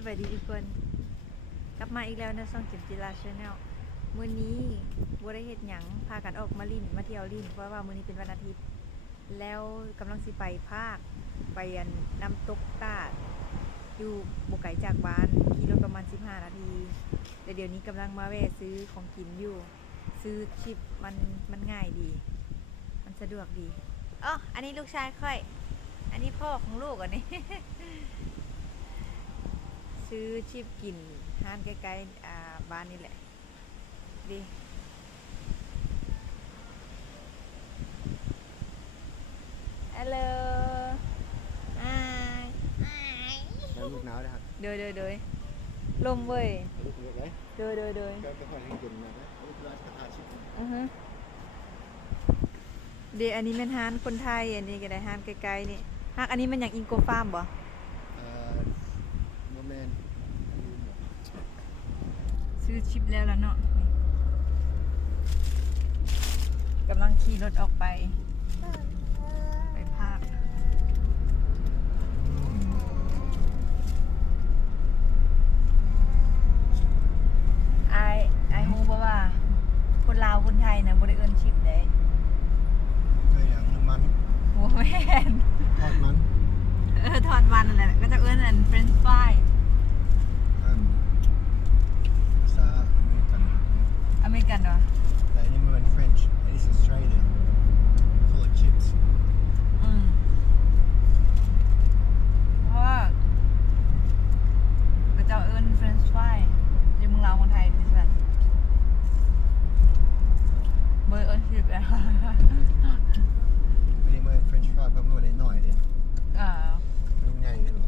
สวัสดีทุกคน กลับมาอีกแล้วนะช่องเจ็มจิราชาแนลมื้อนี้บ่ได้เฮ็ดหยังพากันออกมาลินมาเที่ยวลินเพราะว่ามื้อนี้เป็นวันอาทิตย์ แล้วกำลังสิไปภาคไปอันน้ำตกตาด อยู่บ่ไกลจากบ้านขี่รถประมาณ 15 นาทีแต่เดี๋ยวนี้กำลังมาแวะซื้อของกินอยู่ ซื้อชิปมันมันง่ายดี มันสะดวกดีอ๋ออันนี้ลูกชายค่อย อันนี้พ่อของลูกอันนี้ ซื้อชิปกินห้านใกล้ๆอ่าบ้านนี่แหละดีฮัลโหลไอแล้วลูกหนาวนะครับโดยโดยโดยลมเว้ยลูกเล็กเลยโดยโดยโดยก็ไปหอยให้เย็นนะลูกราชทาชิปอือฮึเดยวอันนี้เป็นห้านคนไทย อันนี้ก็ได้ห้านใกล้ๆนี่ฮักอันนี้มันอย่างอิงโกฟาร์มบ่เอ่อ โมเมนต์ซื้อชิปแล้วแล้วเนาะกำลังขี่รถออกไป ไปภาคไอไอฮูบ่ว่า คนลาวคนไทยนะบ่ได้เอิ้นชิปเด้เคยอย่างน้ำมันโอ้แม่นทอดมัน เออ ทอดมันนั่นแหละก็จะเอิ้นอันเฟรนช์ฟราย อืมภาษาอเมริกัน อเมริกันเหรอ แต่อันนี้มันเป็น French อันนี้ Australia full of chips อืมเพราะว่าก็จะเอิ้นเฟรนช์ฟรายอยู่เมืองลาวเมืองไทยที่สุดเบอร์เอิ้นชิป แล้วอันนี้มันเป็น French fry เพราะมันไม่ได้น้อยเดียวอ่า มันใหญ่เลยหรอเลยพอ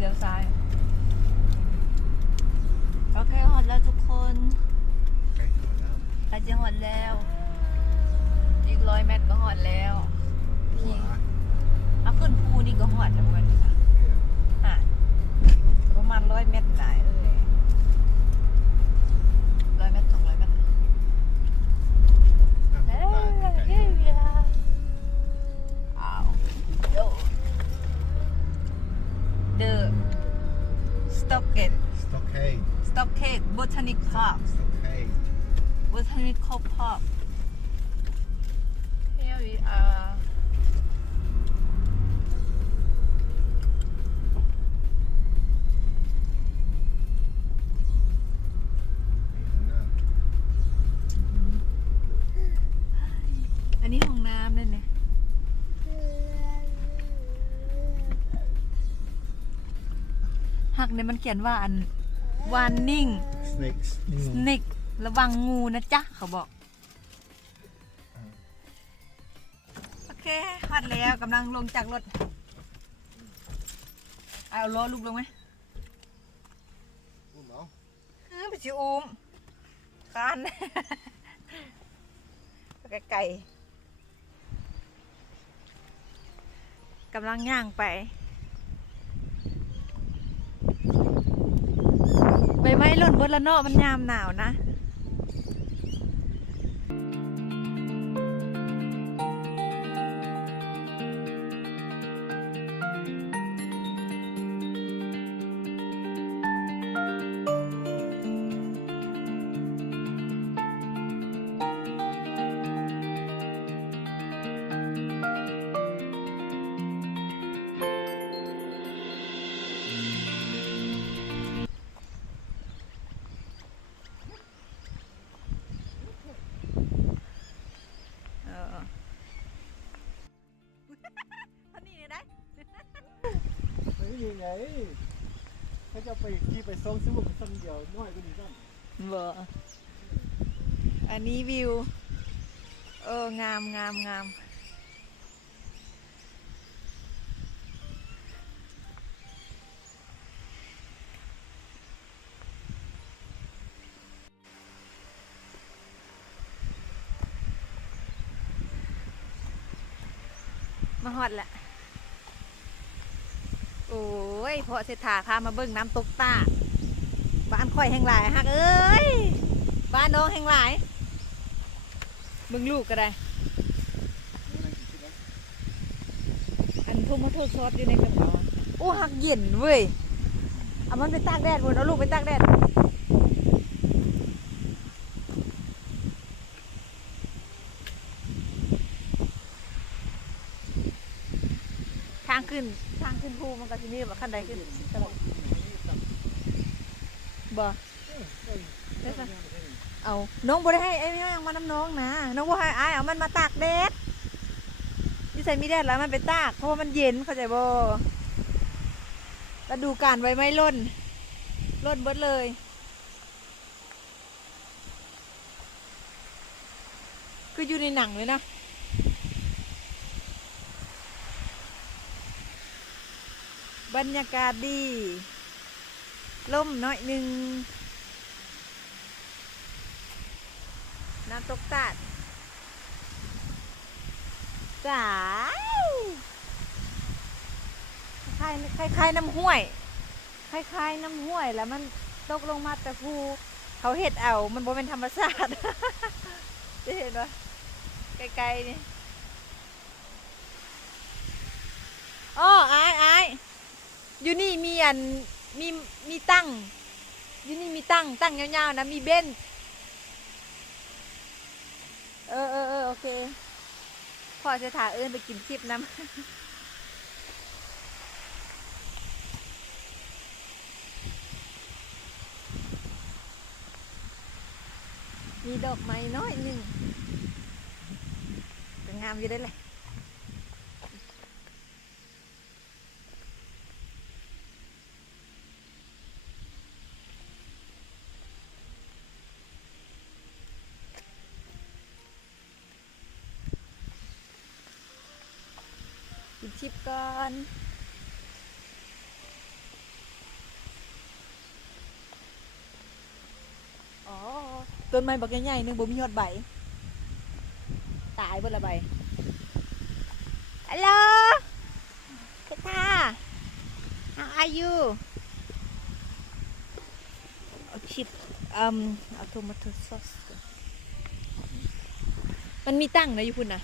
เลี้ยวซ้ายโอเคหอดแล้วทุกคนใกล้ถึงแล้วใกล้จะหอดแล้ว อีกร้อยเมตรก็หอดแล้วหัวเอาขึ้นภูนี่ก็หอดแล้วกันค่ะเนี่ยอะประมาณร้อยเมตรหลายเอ้ย Stockade Stockade Botanic Park Stockade Botanical Park Here we are อันนี้ห้องน้ำนั่นเนี่ย หักเนี่ยมันเขียนว่าอัน warning Snakes นี่งู snake ระวังงูนะจ๊ะ เขาบอก โอเคฮอดแล้วกำลังลงจากรถ เอาล้อลูกลงไหมอุ้มเอาเออไปชิอูมคานไก่กำลังย่างไป ใบไม้หล่นบนละเนาะมันยามหนาวนะ จะไปขี่ไปส่งสมุกสันเดียวน้อยกว่านี้กันเบออันนี้วิว เอองามงามงามมาฮอดละ ยพอเศรษฐาพามาเบิ่งน้ำตกตาบ้านข่อยแห่งหลายฮักเอ้ยบ้านน้องแห่งหลายเบิ่งลูกก็ได้ อันทุ่มมาโทษซอสอยู่ในกระเป๋าโอ้หักเย็นเว้ยเอามันไปตากแดดบนเอาลูกไปตากแดดทางขึ้น มันก็จะมีแบบขั้นใดขึ้นตลอดบ่เอาน้องบ่ได้ให้ไอ้นี่ยังมาน้ำน้องนะน้องบ่ให้ไอ้ายเอามันมาตากแดดนี่ใส่มีแดดแล้วมันไปตากเพราะว่ามันเย็นเข้าใจบ่แล้วดูการไว้ไม่ล่นล่นเบิดเลยคืออยู่ในหนังเลยนะ บรรยากาศดีล่มน้อยหนึ่งน้ำตกตาดจ๋าคล้ายคล้ายน้ำห้วยคล้ายๆน้ำห้วยแล้วมันตกลงมาแต่ภูเขาเห็ดเอา มันบ่เป็นธรรมชาติจะเห็นว่าไกลๆนี่อ้ออายอาย อยู่นี่มีอันมีมีตั้งอยู่นี่มีตั้งตั้งยาวๆนะมีเบนเออเออเออโอเคพ่อจะถาเอิญไปกินชิปน้ำมีดอกไม้น้อยหนึ่งงามอยู่ได้เลย ก่อนอ๋อต้นไม้บักใหญ่ๆหนึ่งบ่มียอดใบ ตายเบิดละใบฮัลโหลเพชร how are you เอาชิปอืมเอาโทมาโตซอสมันมีตั้งนะอยู่พุ่นนะ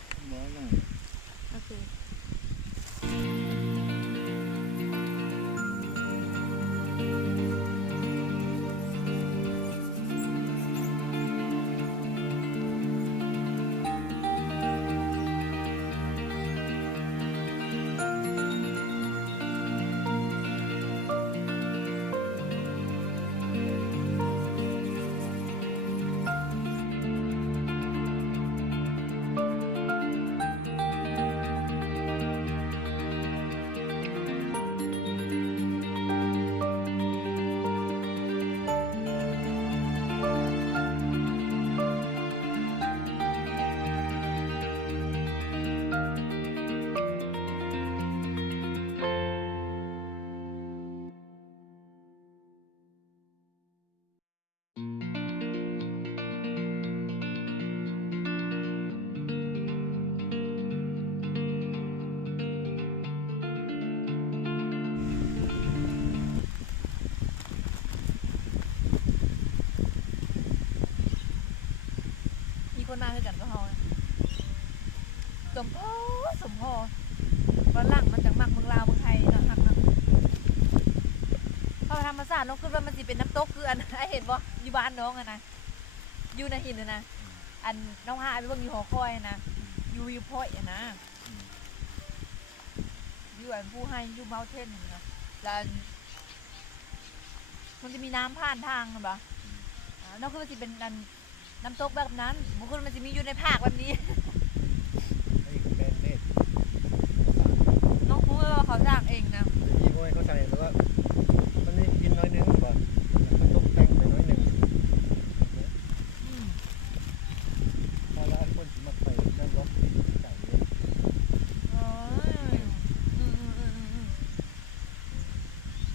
คนมาคือกันก็เฮานะสมพอสมพอวันหลังมันจากมักเมืองลาวเมืองไทยเนาะฮักเนาะพราซ่าธรรมศาสตร์น้องคิดว่ามันสิเป็นน้ำตกคืออันไอเห็นบ่อยู่บ้านน้องอะนะอยู่ในหินอะนะอันน้องหาไปเบิ่งอยู่หอคอยนะอยู่อยู่พ่อยอะนะอยู่อันผู้ให้อยู่เมาเทนนะแล้วอันมันจะมีน้ำผ่านทางนะบ่อ่าน้องคิดว่าสิเป็นอัน น้ำตกแบบนั้นบางคนมันจะมีอยู่ในภาคแบบนี้น้องพูดว่าเขาสร้างเองนะเขาใส่หรือว่า มันนี่กินน้อยนึงบ่มันตกแต่งไปน้อยนึงอืมพอแล้วคนสิมาไปนั่นล็อกใส่อ๋ออืมอืมอืมอืมอืม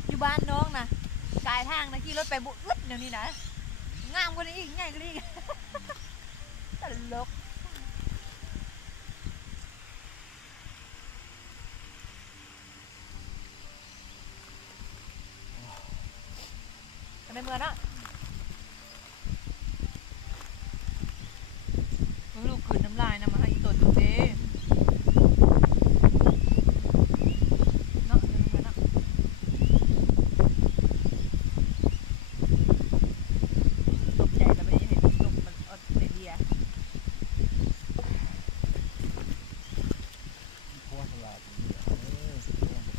อยู่บ้านน้องนะกายทางนะขี่รถไปบุอึดเดี๋ยวนี้นะ งามกว่านี้อีกง่ายกว่านี้อีกตลก ในเมืองเนาะมันลูกขืนน้ำลายนะมาให้อีตัวตัวเด้เนาะในเมืองเนาะตกใจแล้วไม่ได้เห็นตกมันออสเตรเลีย เพราะว่าตลาดนี่เออลองไป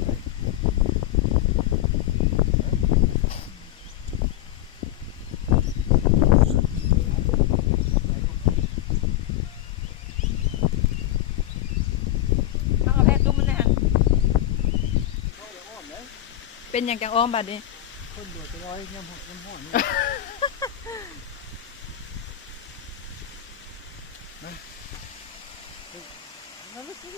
ต้องเอาแพทย์ตุ้มมันเลยฮะ เข้าแล้วอ้อมเลย เป็นอย่างจังอ้อมบัดนี้ คนเดือดไปร้อยย่ำหอดย่ำหอดนี่นะนั่นสิ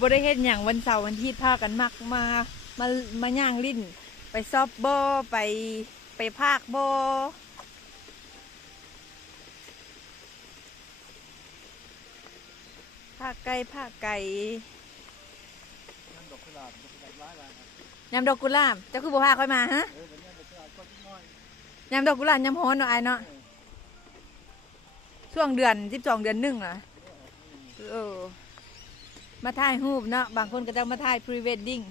บริเฮ็ดอย่างวันเสาร์วันอาที่พากันมักมา มามาย่างลิ้น ไปซอบบอไปไปภาคบอภาคไก่ภาคไก่ย่ำดอกกุหลาบดอกกุหลาบร้ายแรงครับยำดอกกุหลาบเจ้าคือบัวพาค่อยมาฮะเออเป็นย่ำดอกกุหลาบก็น้อยยำดอกกุหลาบยำฮ้อนเนาะไอายเนาะช่วงเดือนสิบสองเดือนหนึ่งเหรอเออมาถ่ายรูปเนาะบางคนก็จะมาถ่ายพรีเวดดิ้ง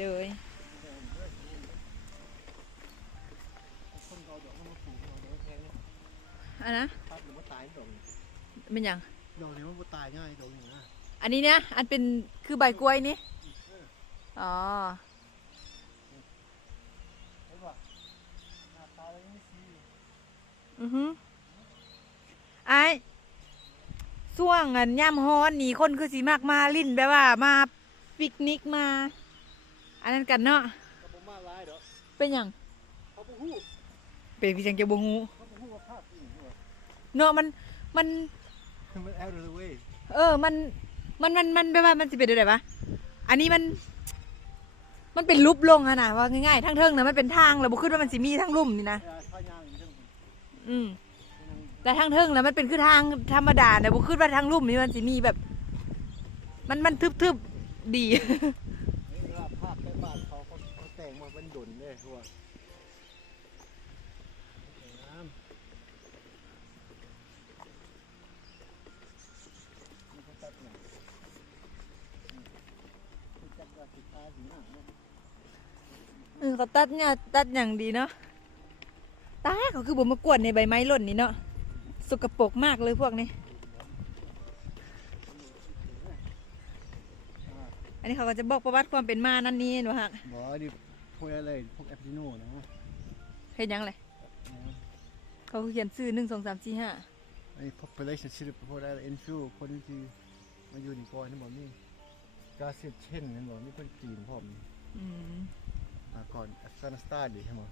เดยอันมาปลูกเราดอกแพงเนี่ยอันนะครับหรือว่าตายดอกเป็นหยังดอกนี้มันบ่ตายง่ายดอกนี้นะอันนี้เนี่ยอันเป็นคือใบกล้วยนี่อ๋อเห็นป่ะหน้าตาออือฮึไอ้ช่วงอันย่ำฮ้อนนี่คนคือสีมากมาลิ้นแบบว่ามาปิกนิกมา อันนั้นกันเนาะก็บ่มาหลายดอกเป็นหยังเขาบ่ฮู้เป็นพี่จังจะบงฮูเขาบ่ฮู้ว่าภาพจริงเหรอเนาะมันมัน มัน out of the way เออ มัน มัน มัน มันแบบว่ามันจะเป็นอะไรปะอันนี้มัน มันเป็นรูปลงอะนะว่าง่ายๆ ทั้งเทิงนะมันเป็นทางแล้วบุขึ้นว่ามันสิมีทั้งลุ่มนี่นะ เวลาข้าย่างอยู่ทั้งอืม แต่ทางเทิงแล้วมันเป็นคือทางธรรมดาเนี่ยบุขึ้นว่าทางลุ่มนี่มันสิมีแบบ มันมันทึบๆดี เวลาภาพใต้บ้านเขาเขาเขาแต่งมาเป็นดนเลยทั่วสวยงามนี่เขาตัดหนังนี่จักรสิทาสีหนังเนาะ เออเขาตัดเนี่ยตัดอย่างดีเนาะตาเขาคือบ่มากวนในใบไม้หล่นนี่เนาะสกปรกมากเลยพวกนี้ อันนี้เขาก็จะบอกประวัติความเป็นมานั่นนี่หนูฮะบอกว่าดิพวกอะไรพวกแอปซิโน่นะเห็นยังเลยเขาเขียนชื่อหนึ่งสองสามสี่ห้าไอ้ population ชื่อพวกอะไร infill คนที่มาอยู่นี่ก่อนนี่บอกนี่กาเซตเช่นนั่นบอกนี่คนจีนพร้อมอืมมา ก่อนอัฟกานิสถานดิใช่ไหม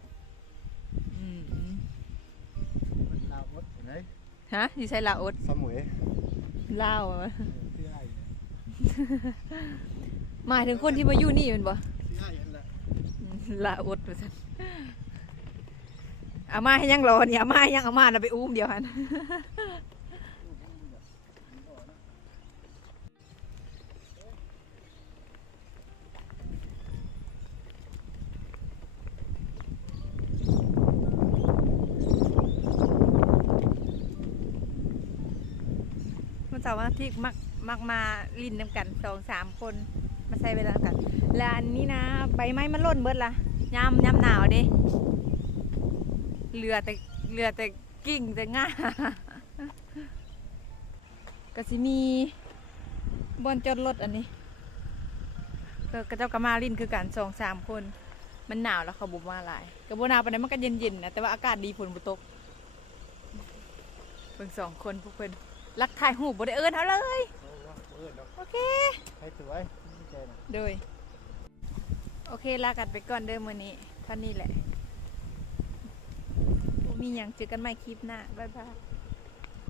อืมมันลาวดเห็นไหมฮะอยู่ใช้ลาอดสมุยลาวอะที่ไอ้เนี่ยหมายถึงคนที่มาอยู่นี่เป็นบ่ที่ไอ้นั่นแหละอืมลาอดว่าซั่นเอามาให้ยังรอเนี่ยเอามาให้ยังเอามาน่ะไปอุ้มเดียวหัน วัน เสาร์วันอาทิตย์มักมักมาลินน้ำกันสองสามคนมาใช้เวลากัน แล้วอันนี้นะใบไม้มันล่นเบิดละยามยามหนาวเด้เหลือแต่เหลือแต่กิ่งแต่ง่าก็สิมีบนจอดรถอันนี้ก็เจ้ากระมาลินคือกันสองสามคน มันหนาวแล้วเขาบุมาหลายกระบหนาวไปไหนมันก็เย็นๆนะแต่ว่าอากาศดีฝนบุตกเพิ่งสองคนพวกเพิ่น รักถ่ายหูบ่ได้เอิ้นเขาเลยเขาว่าเออเนาะโอเค ใครสวยไม่ใจนะโดย โอเค ลากันไปก่อนเดิมวันนี้เท่านี้แหละบ่มีอย่างเจอกันใหม่คลิปหน้า บ๊ายบาย